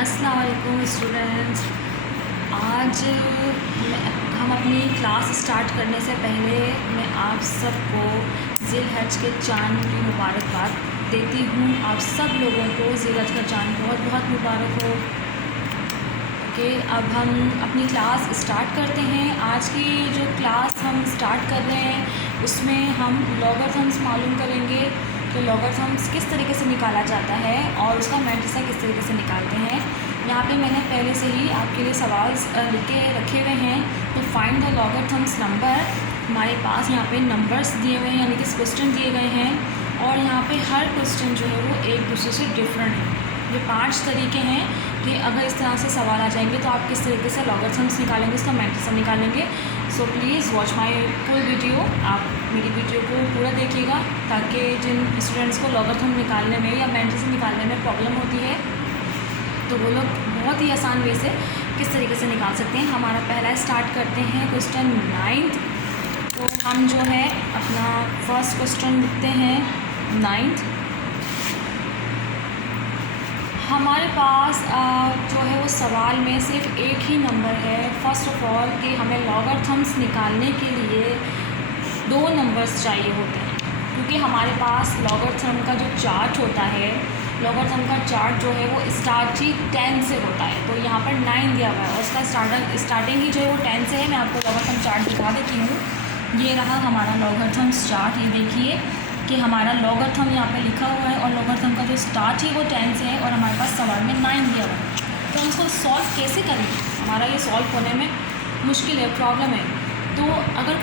अस्सलाम वालेकुम स्टूडेंट्स। आज हम अपनी क्लास स्टार्ट करने से पहले मैं आप सबको ज़िलहज के चाँद की मुबारकबाद देती हूँ। आप सब लोगों को ज़िलहज का चाँद बहुत बहुत मुबारक हो। ओके, अब हम अपनी क्लास स्टार्ट करते हैं। आज की जो क्लास हम स्टार्ट कर रहे हैं उसमें हम लॉगरिथम्स मालूम करेंगे कि लॉगरिथम्स किस तरीके से निकाला जाता है और उसका मैट्रिक्स किस तरीके से निकालते हैं। यहाँ पे मैंने पहले से ही आपके लिए सवाल लिख के रखे हुए हैं। तो फाइंड द लॉगरिथम्स नंबर, हमारे पास यहाँ पे नंबर्स दिए हुए हैं, यानी कि क्वेश्चन दिए गए हैं और यहाँ पे हर क्वेश्चन जो है वो एक दूसरे से डिफरेंट है। ये 5 तरीके हैं कि अगर इस तरह से सवाल आ जाएंगे तो आप किस तरीके से लॉगरिथम्स निकालेंगे, उसका मैट्रिक्स निकालेंगे। So please watch my full video. आप मेरी वीडियो को पूरा देखिएगा ताकि जिन स्टूडेंट्स को लॉगरिथम निकालने में या मैट्रिक्स निकालने में प्रॉब्लम होती है तो वो लोग बहुत ही आसान वे से किस तरीके से निकाल सकते हैं। हमारा पहला स्टार्ट करते हैं क्वेश्चन 9th। तो हम जो है अपना फर्स्ट क्वेश्चन लिखते हैं 9th। हमारे पास जो है वो सवाल में सिर्फ एक ही नंबर है। फर्स्ट ऑफ ऑल कि हमें लॉगरिथम्स निकालने के लिए 2 नंबर्स चाहिए होते हैं, क्योंकि हमारे पास लॉगरिथम का जो चार्ट होता है, लॉगरिथम का चार्ट जो है वो स्टार्ट ही 10 से होता है। तो यहाँ पर 9 दिया हुआ है और उसका स्टार्टिंग ही जो है वो 10 से है। मैं आपको लॉगरिथम चार्ट दिखा देती हूँ। ये रहा हमारा लॉगरिथम्स चार्ट। ये देखिए कि हमारा लॉगरिथम यहाँ पे लिखा हुआ है और लॉगरिथम का जो स्टार्ट है वो 10 से है और हमारे पास सवाल में 9 दिया हुआ है। तो हम इसको सॉल्व कैसे करेंगे? हमारा ये सॉल्व होने में मुश्किल है, प्रॉब्लम है। तो अगर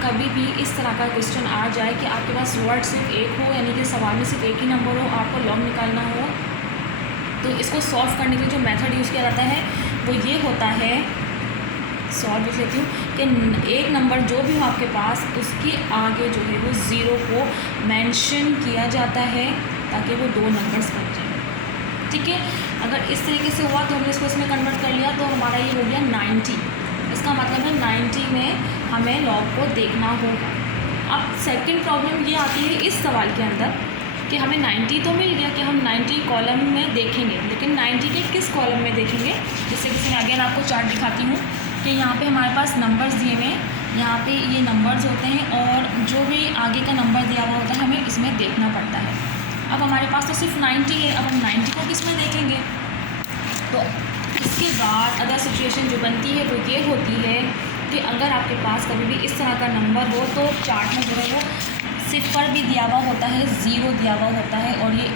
कभी भी इस तरह का क्वेश्चन आ जाए कि आपके पास वर्ड सिर्फ एक हो, यानी कि सवाल में सिर्फ एक ही नंबर हो, आपको लॉग निकालना हो, तो इसको सॉल्व करने के लिए जो मेथड यूज़ किया जाता है वो ये होता है, सॉल्व लिख लेती हूँ कि एक नंबर जो भी हो आपके पास उसके आगे जो है वो 0 को मेंशन किया जाता है ताकि वो 2 नंबर्स बन जाए। ठीक है, अगर इस तरीके से हुआ तो हमने इसको इसमें कन्वर्ट कर लिया तो हमारा ये हो गया 90। इसका मतलब है 90 में हमें लॉग को देखना होगा। अब सेकंड प्रॉब्लम ये आती है इस सवाल के अंदर कि हमें 90 तो मिल गया कि हम 90 कॉलम में देखेंगे, लेकिन 90 के किस कॉलम में देखेंगे? जिससे कि मैं अगेन आपको चार्ट दिखाती हूँ कि यहाँ पे हमारे पास नंबर्स दिए हुए हैं, यहाँ पे ये नंबर्स होते हैं और जो भी आगे का नंबर दिया हुआ होता है हमें इसमें देखना पड़ता है। अब हमारे पास तो सिर्फ 90 है, अब हम 90 को किस में देखेंगे? तो इसके बाद अदर सिचुएशन जो बनती है वो ये होती है कि अगर आपके पास कभी भी इस तरह का नंबर हो तो चार्ट में जो है वो सिफर भी दिया हुआ होता है, 0 दिया हुआ होता है और ये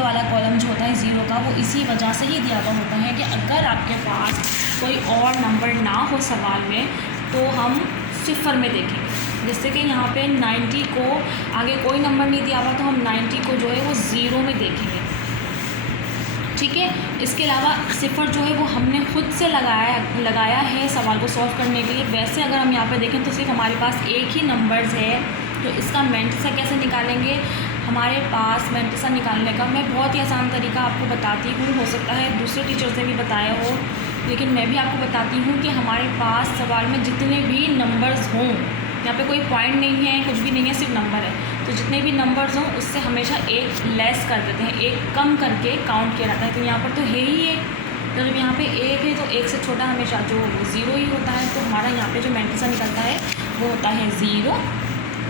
वाला कॉलम जो होता है 0 का वो इसी वजह से ही दिया हुआ होता है कि अगर आपके पास कोई और नंबर ना हो सवाल में तो हम सिफर में देखेंगे। जैसे कि यहाँ पे 90 को आगे कोई नंबर नहीं दिया हुआ तो हम 90 को जो है वो 0 में देखेंगे। ठीक है, इसके अलावा सिफर जो है वो हमने खुद से लगाया है सवाल को सॉल्व करने के लिए। वैसे अगर हम यहाँ पे देखें तो सिर्फ हमारे पास एक ही नंबर्स है, तो इसका मैट्रिक्स कैसे निकालेंगे? हमारे पास मैट्रिक्स निकालने का मैं बहुत ही आसान तरीका आपको बताती हूँ। हो सकता है दूसरे टीचर्स ने भी बताया हो, लेकिन मैं भी आपको बताती हूँ कि हमारे पास सवाल में जितने भी नंबर्स हों, यहाँ पे कोई पॉइंट नहीं है, कुछ भी नहीं है, सिर्फ नंबर है, तो जितने भी नंबर्स हों उससे हमेशा एक लेस कर देते हैं, एक कम करके काउंट किया जाता है। तो यहाँ पर तो है ही एक, तो जब यहाँ पे एक है तो एक से छोटा हमेशा जो 0 ही होता है। तो हमारा यहाँ पे जो मैट्रिक्स निकलता है वो होता है 0।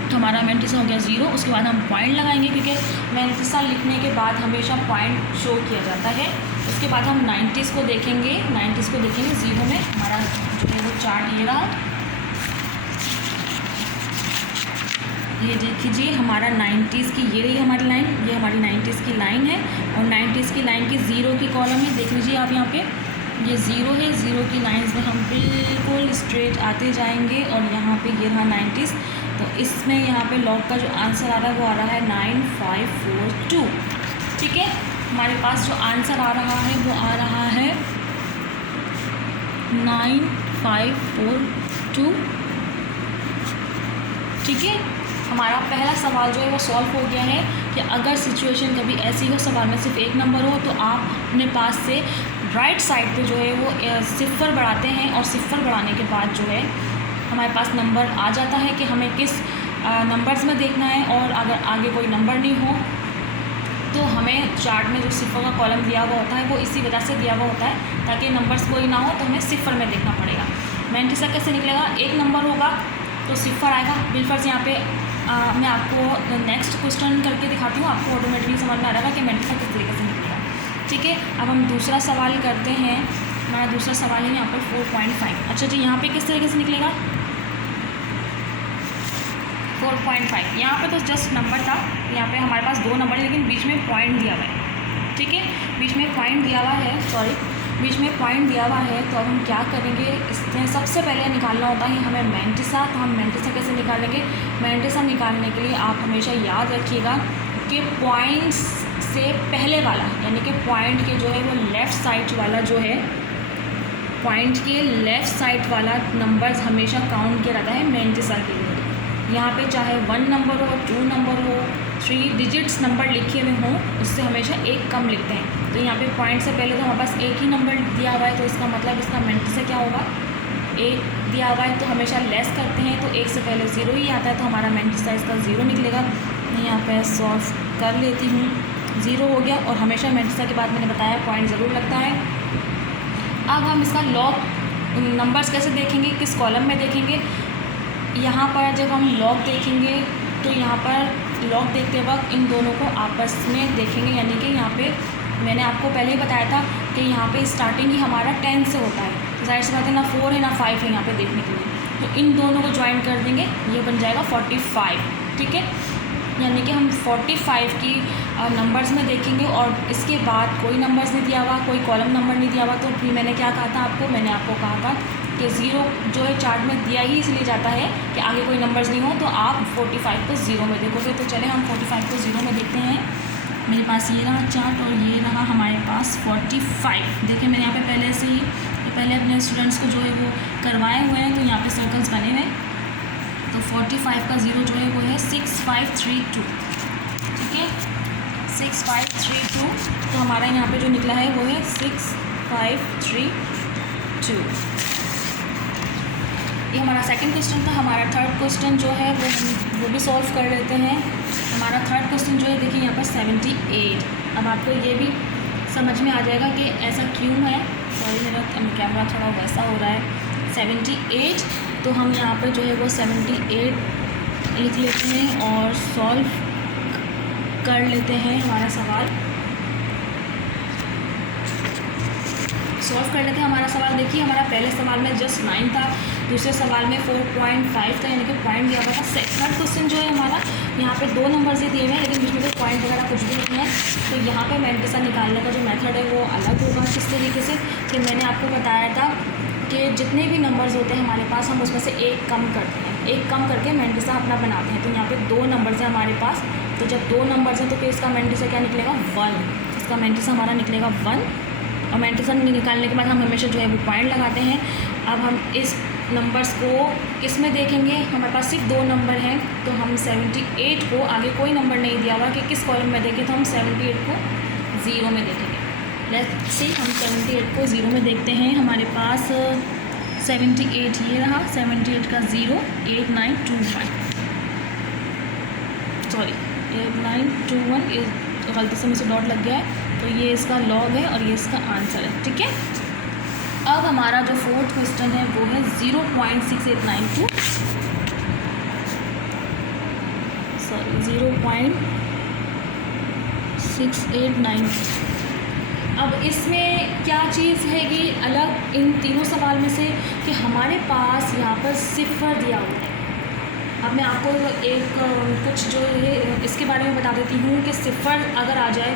तो हमारा मैट्रिक्स हो गया 0। उसके बाद हम पॉइंट लगाएंगे क्योंकि मैट्रिक्स लिखने के बाद हमेशा पॉइंट शो किया जाता है। उसके बाद हम 90s को देखेंगे, 90s को देखेंगे 0 में। हमारा जो है वो चार्ट ये रहा, ये देखिए हमारा 90s की ये रही हमारी लाइन, ये हमारी 90s की लाइन है और 90s की लाइन की 0 की कॉलम है। देख लीजिए आप यहाँ पे ये 0 है, 0 की लाइंस में हम बिल्कुल स्ट्रेट आते जाएंगे और यहाँ पे ये रहा 90s। तो इसमें यहाँ पे लॉग का जो आंसर आ रहा है वो आ रहा है 9542। ठीक है, हमारे पास जो आंसर आ रहा है वो आ रहा है 9542। ठीक है, हमारा पहला सवाल जो है वो सॉल्व हो गया है कि अगर सिचुएशन कभी ऐसी हो सवाल में सिर्फ एक नंबर हो तो आप अपने पास से राइट साइड पे जो है वो सिफर बढ़ाते हैं और सिफर बढ़ाने के बाद जो है हमारे पास नंबर आ जाता है कि हमें किस नंबर्स में देखना है। और अगर आगे कोई नंबर नहीं हो तो हमें चार्ट में जो सिफर का कॉलम दिया हुआ होता है वो इसी वजह से दिया हुआ होता है ताकि नंबर्स कोई ना हो तो हमें सिफर में देखना पड़ेगा। मैंटिसा कैसे निकलेगा, एक नंबर होगा तो सिफर आएगा। बिलफर्ज यहाँ पे मैं आपको नेक्स्ट क्वेश्चन करके दिखाती हूँ, आपको ऑटोमेटिकली समझ में आ जाएगा कि मैंटिसा किस तरीके से निकलेगा। ठीक है, अब हम दूसरा सवाल करते हैं। हमारा दूसरा सवाल है यहाँ पर 4.5। अच्छा जी, यहाँ पे किस तरीके से निकलेगा 4.5। यहाँ पे तो जस्ट नंबर था, यहाँ पे हमारे पास 2 नंबर है लेकिन बीच में पॉइंट दिया हुआ है। ठीक है, बीच में पॉइंट दिया हुआ है, बीच में पॉइंट दिया हुआ है। तो अब हम क्या करेंगे, इसमें सबसे पहले निकालना होता है हमें मैंटिसा। तो हम मैंटिसा कैसे निकालेंगे, मैंटिसा निकालने के लिए आप हमेशा याद रखिएगा कि पॉइंट्स से पहले वाला यानी कि पॉइंट के जो है वो लेफ़्ट साइड वाला जो है, पॉइंट के लेफ़्ट साइड वाला नंबर्स हमेशा काउंट किया जाता है मैंटिसा के लिए। यहाँ पे चाहे 1 नंबर हो, 2 नंबर हो, 3 डिजिट्स नंबर लिखे हुए हों, उससे हमेशा एक कम लिखते हैं। तो यहाँ पे पॉइंट से पहले तो हमारे पास एक ही नंबर दिया हुआ है, तो इसका मतलब इसका मैंटिसा क्या होगा, 1 दिया हुआ है तो हमेशा लेस करते हैं, तो 1 से पहले 0 ही आता है, तो हमारा मैंटिसा इसका 0 निकलेगा। यहाँ पर सॉल्व कर लेती हूँ, 0 हो गया। और हमेशा मैंटिसा के बाद मैंने बताया पॉइंट ज़रूर लगता है। अब हम इसका लॉग नंबर्स कैसे देखेंगे, किस कॉलम में देखेंगे। यहाँ पर जब हम लॉग देखेंगे तो यहाँ पर लॉग देखते वक्त इन दोनों को आपस में देखेंगे, यानी कि यहाँ पे मैंने आपको पहले ही बताया था कि यहाँ पे स्टार्टिंग ही हमारा 10 से होता है, तो जाहिर सी बात है ना 4 है ना 5 है यहाँ पे देखने के लिए। तो इन दोनों को ज्वाइन कर देंगे, ये बन जाएगा 45। ठीक है, यानी कि हम 45 की नंबर्स में देखेंगे और इसके बाद कोई नंबर्स नहीं दिया हुआ, कोई कॉलम नंबर नहीं दिया हुआ। तो फिर मैंने क्या कहा था आपको, मैंने आपको कहा था कि 0 जो है चार्ट में दिया ही इसलिए जाता है कि आगे कोई नंबर्स नहीं हो, तो आप 45 को 0 में देखोगे। तो चले हम 45 को 0 में देखते हैं। मेरे पास ये रहा चार्ट और ये रहा हमारे पास 45। देखिए मैंने यहाँ पे पहले से ही पहले अपने स्टूडेंट्स को जो है वो करवाए हुए हैं, तो यहाँ पे सर्कल्स बने हुए हैं। तो 45 का 0 जो है वो है 6532। ठीक है, 6532। तो हमारा यहाँ पे जो निकला है वो है 6532। ये हमारा सेकंड क्वेश्चन था। हमारा थर्ड क्वेश्चन जो है वो भी सॉल्व कर लेते हैं। हमारा थर्ड क्वेश्चन जो है देखिए यहाँ पर 78। अब आपको ये भी समझ में आ जाएगा कि ऐसा क्यों है। सॉरी मेरा कैमरा थोड़ा वैसा हो रहा है। 78, तो हम यहाँ पर जो है वो 78 लिख लेते हैं और सॉल्व कर लेते हैं हमारा सवाल। सॉल्व कर लेते हैं हमारा सवाल। देखिए हमारा पहले सवाल में जस्ट 9 था, दूसरे सवाल में 4.5 था, यानी कि पॉइंट दिया हुआ था। थर्ड क्वेश्चन जो है हमारा यहाँ पे 2 नंबर से दिए हुए हैं लेकिन बीच में कोई पॉइंट वगैरह कुछ भी नहीं है। तो यहाँ पे मैंटिसा निकालने का जो मेथड है वो अलग होगा। किस तरीके से, कि मैंने आपको बताया था कि जितने भी नंबर्स होते हैं हमारे पास, हम उसमें से एक कम करते हैं, एक कम करके मैंटिसा अपना बनाते हैं। तो यहाँ पे 2 नंबर्स हैं हमारे पास, तो जब 2 नंबर्स हैं तो फिर इसका मैंटिसा क्या निकलेगा, 1। इसका मैंटिसा हमारा निकलेगा 1। और मैंटिसा निकालने के बाद हम हमेशा जो है वो पॉइंट लगाते हैं। अब हम इस नंबर्स को किस में देखेंगे, हमारे पास सिर्फ 2 नंबर हैं, तो हम 78 को, आगे कोई नंबर नहीं दिया हुआ कि किस कॉलम में देखें, तो हम 78 को 0 में देखेंगे। लेट्स सी, हम 78 को 0 में देखते हैं। हमारे पास 78 ये रहा, 78 का 0 8921, सॉरी 8921 गलती से मुझे डॉट लग गया है, तो ये इसका लॉग है और ये इसका आंसर है। ठीक है, अब हमारा जो फोर्थ क्वेश्चन है वो है 0.6892, सॉरी 0.6892। अब इसमें क्या चीज़ है कि अलग इन तीनों सवाल में से कि हमारे पास यहाँ पर सिफर दिया हुआ है। अब मैं आपको एक कुछ जो है इसके बारे में बता देती हूँ कि सिफर अगर आ जाए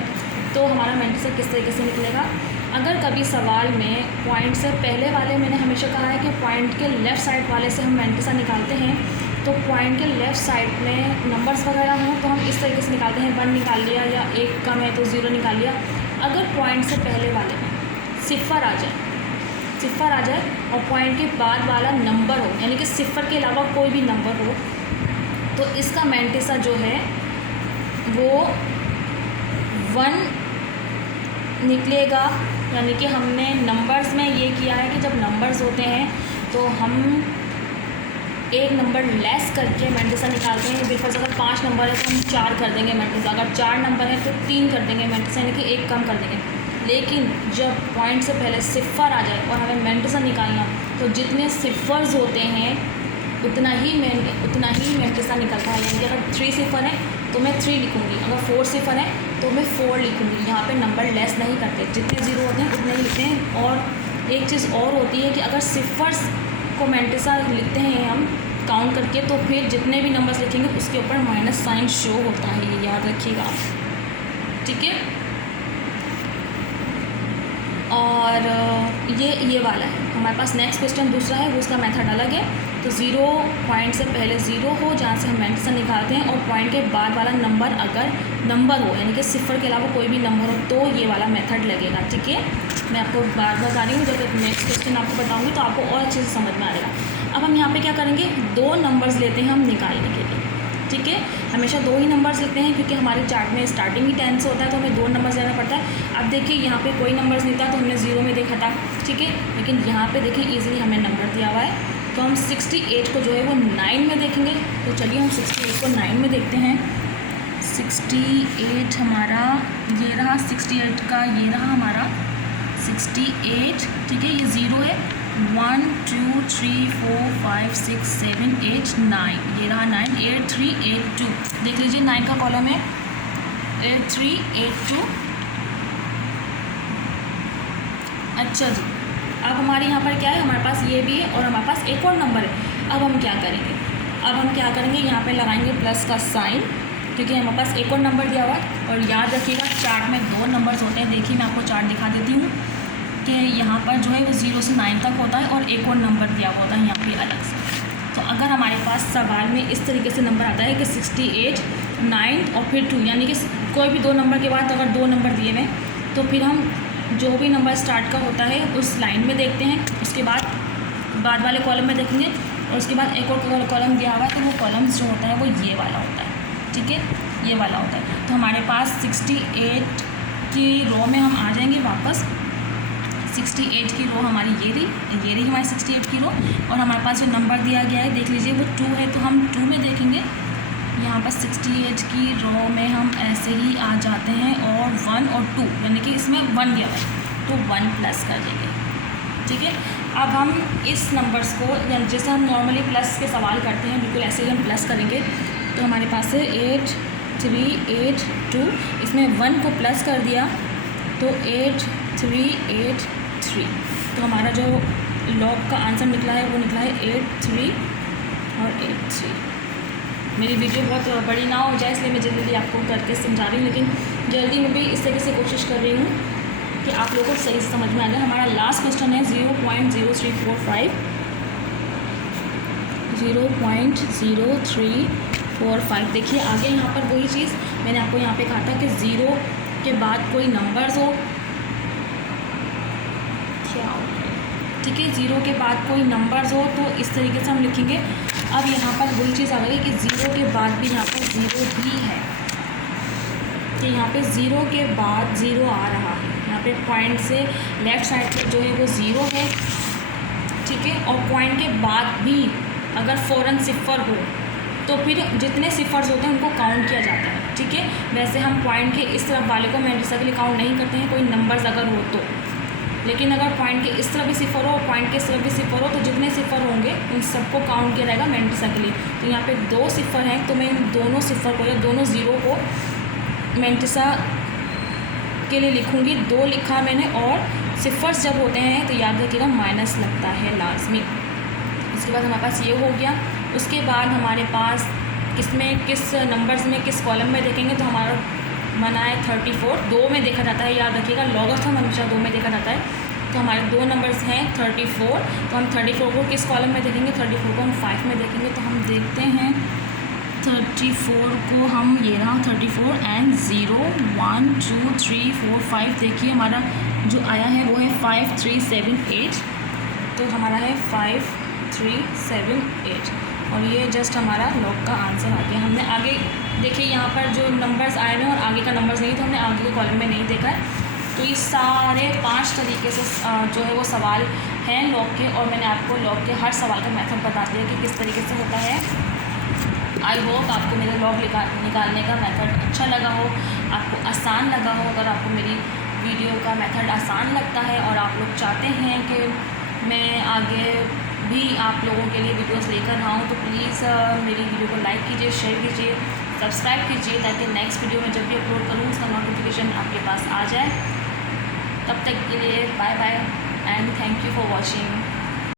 तो हमारा मैंटिसा किस तरीके से निकलेगा। अगर कभी सवाल में पॉइंट से पहले वाले, मैंने हमेशा कहा है कि पॉइंट के लेफ़्ट साइड वाले से हम मैंटिसा निकालते हैं, तो पॉइंट के लेफ़्ट साइड में नंबर्स वगैरह हों तो हम इस तरीके से निकालते हैं, 1 निकाल लिया या 1 कम है तो 0 निकाल लिया। अगर पॉइंट से पहले वाले में सिफर आ जाए और पॉइंट के बाद वाला नंबर हो, यानी कि सिफर के अलावा कोई भी नंबर हो, तो इसका मैंटिसा जो है वो 1 निकलेगा। यानी कि हमने नंबर्स में ये किया है कि जब नंबर्स होते हैं तो हम एक नंबर लेस करके मैंटिसा निकालते हैं। बिफर्स अगर 5 नंबर है तो हम 4 कर देंगे मैंटिसा, अगर 4 नंबर है तो 3 कर देंगे मैंटिसा, यानी कि 1 कम कर देंगे। लेकिन जब पॉइंट से पहले सिफर आ जाए और हमें मैंटिसा निकालना, तो जितने सिफर्स होते हैं उतना ही मैंटिसा निकलता है। यानी कि अगर 3 सिफर है तो मैं 3 लिखूँगी, अगर 4 सिफर है तो मैं 4 लिखूँगी। यहाँ पे नंबर लेस नहीं करते, जितने ज़ीरो होते हैं उतने ही लिखते हैं। और एक चीज़ और होती है कि अगर सिफर्स को मैंटिसा लिखते हैं हम काउंट करके, तो फिर जितने भी नंबर्स लिखेंगे उसके ऊपर माइनस साइन शो होता है, ये याद रखिएगा आप, ठीक है। और ये वाला है हमारे पास। नेक्स्ट क्वेश्चन दूसरा है, वो उसका मेथड अलग है। तो 0 पॉइंट से पहले 0 हो जहाँ से हम मैंटिसा निकालते हैं, और पॉइंट के बाद वाला नंबर अगर नंबर हो, यानी कि सिफर के अलावा कोई भी नंबर हो, तो ये वाला मेथड लगेगा, ठीक है। मैं आपको बार बता रही हूँ, जब नेक्स्ट क्वेश्चन आपको बताऊँगी तो आपको और अच्छे से समझ में आएगा। अब हम यहाँ पे क्या करेंगे, 2 नंबर्स लेते हैं हम निकालने के लिए, ठीक है। हमेशा 2 ही नंबर्स लेते हैं क्योंकि हमारे चार्ट में स्टार्टिंग ही 10 से होता है, तो हमें 2 नंबर्स लेना पड़ता है। अब देखिए यहाँ पे कोई नंबर्स नहीं था तो हमने 0 में देखा था, ठीक है। लेकिन यहाँ पे देखिए ईजिली हमें नंबर दिया हुआ है, तो हम 68 को जो है वो 9 में देखेंगे। तो चलिए हम 68 को 9 में देखते हैं। 68 हमारा ये रहा, 68 का ये रहा हमारा 68, ठीक है। ये 0 है, 1 2 3 4 5 6 7 8 9, ये रहा 9, 8 3 8 2। देख लीजिए 9 का कॉलम है 8 3 8 2। अच्छा जी, अब हमारे यहाँ पर क्या है, हमारे पास ये भी है और हमारे पास एक और नंबर है। अब हम क्या करेंगे, यहाँ पे लगाएंगे प्लस का साइन, क्योंकि हमारे पास एक और नंबर दिया हुआ है। और याद रखिएगा चार्ट में 2 नंबर्स होते हैं। देखिए मैं आपको चार्ट दिखा देती हूँ कि यहाँ पर जो है वो 0 से 9 तक होता है और एक और नंबर दिया हुआ होता है यहाँ पे अलग से। तो अगर हमारे पास सवाल में इस तरीके से नंबर आता है कि 68 9 और फिर 2, यानी कि कोई भी 2 नंबर के बाद अगर 2 नंबर दिए हुए, तो फिर हम जो भी नंबर स्टार्ट का होता है उस लाइन में देखते हैं, उसके बाद वाले कॉलम में देखेंगे, और उसके बाद एक और कॉलम दिया हुआ है, तो वो कॉलम्स जो होता है वो ये वाला होता है, ठीक है, ये वाला होता है। तो हमारे पास 68 की रो में हम आ जाएंगे वापस। 68 की रो हमारी ये रही हमारी 68 की रो, और हमारे पास जो नंबर दिया गया है देख लीजिए वो 2 है, तो हम 2 में देखेंगे। यहाँ पर 68 की रो में हम ऐसे ही आ जाते हैं, और 1 और 2, यानी कि इसमें 1 दिया हुआ है तो 1 प्लस कर देंगे, ठीक है। अब हम इस नंबर्स को जैसे हम नॉर्मली प्लस के सवाल करते हैं, बिल्कुल ऐसे ही हम प्लस करेंगे। तो हमारे पास है 8 3 8 2, इसमें 1 को प्लस कर दिया तो 8 3 8 3। तो हमारा जो लॉग का आंसर निकला है वो निकला है 8 3 और 8 3। मेरी वीडियो बहुत बड़ी ना हो जाए इसलिए मैं जल्दी आपको करके समझा रही हूँ, लेकिन जल्दी में भी इस तरीके से कोशिश कर रही हूँ कि आप लोगों को सही से समझ में आ जाए। हमारा लास्ट क्वेश्चन है 0.0345, 0.0345। देखिए आगे यहाँ पर वही चीज़ मैंने आपको यहाँ पे कहा था कि 0 के बाद कोई नंबर्स हो, क्या हो, ठीक है, 0 के बाद कोई नंबर्स हो तो इस तरीके से हम लिखेंगे। अब यहाँ पर वही चीज़ आ गई कि 0 के बाद भी यहाँ पर 0 ही है, कि यहाँ पे 0 के बाद 0 आ रहा है। यहाँ पे पॉइंट से लेफ़्ट साइड पे जो है वो 0 है, ठीक है। और पॉइंट के बाद भी अगर फ़ौरन सिफर हो तो फिर जितने सिफर्स होते हैं उनको काउंट किया जाता है, ठीक है। वैसे हम पॉइंट के इस तरफ वाले को मैंटिसा के लिए काउंट नहीं करते हैं, कोई नंबर्स अगर हो तो, लेकिन अगर पॉइंट के इस तरफ भी सिफर हो और पॉइंट के इस तरफ भी सिफर हो तो जितने सिफर होंगे उन सबको काउंट किया जाएगा मैंटिसा के लिए। तो यहाँ पे 2 सिफर हैं तो मैं इन दोनों सिफर को या दोनों 0 को मैंटिसा के लिए लिखूँगी। 2 लिखा मैंने, और सिफर्स जब होते हैं तो याद रखिएगा माइनस लगता है लाजमी। उसके बाद हमारे पास ये हो गया। उसके बाद हमारे पास किस नंबर्स में किस कॉलम में देखेंगे तो हमारा बना है 34, 2 में देखा जाता है, याद रखिएगा लॉगरिथम हमेशा 2 में देखा जाता है। तो हमारे 2 नंबर्स हैं 34, तो हम 34 को किस कॉलम में देखेंगे, 34 को हम 5 में देखेंगे। तो हम देखते हैं 34 को, हम ये रहा 34 एंड 0 1 2 3 4 5। देखिए हमारा जो आया है वो है 5 3 7 8, तो हमारा है 5 3 7 8, और ये जस्ट हमारा लॉग का आंसर आ गया। हमने आगे देखिए यहाँ पर जो नंबर्स आए हैं और आगे का नंबर्स नहीं, तो हमने आगे के कॉलम में नहीं देखा है। तो ये सारे 5 तरीके से जो है वो सवाल हैं लॉग के, और मैंने आपको लॉग के हर सवाल का मेथड बता दिया कि किस तरीके से होता है। आई होप आपको मेरा लॉग निकालने का मेथड अच्छा लगा हो, आपको आसान लगा हो। अगर आपको मेरी वीडियो का मेथड आसान लगता है और आप लोग चाहते हैं कि मैं आगे भी आप लोगों के लिए वीडियोस लेकर आऊँ, तो प्लीज़ मेरी वीडियो को लाइक कीजिए, शेयर कीजिए, सब्सक्राइब कीजिए, ताकि नेक्स्ट वीडियो में जब भी अपलोड करूँ उसका नोटिफिकेशन आपके पास आ जाए। तब तक के लिए bye bye and thank you for watching.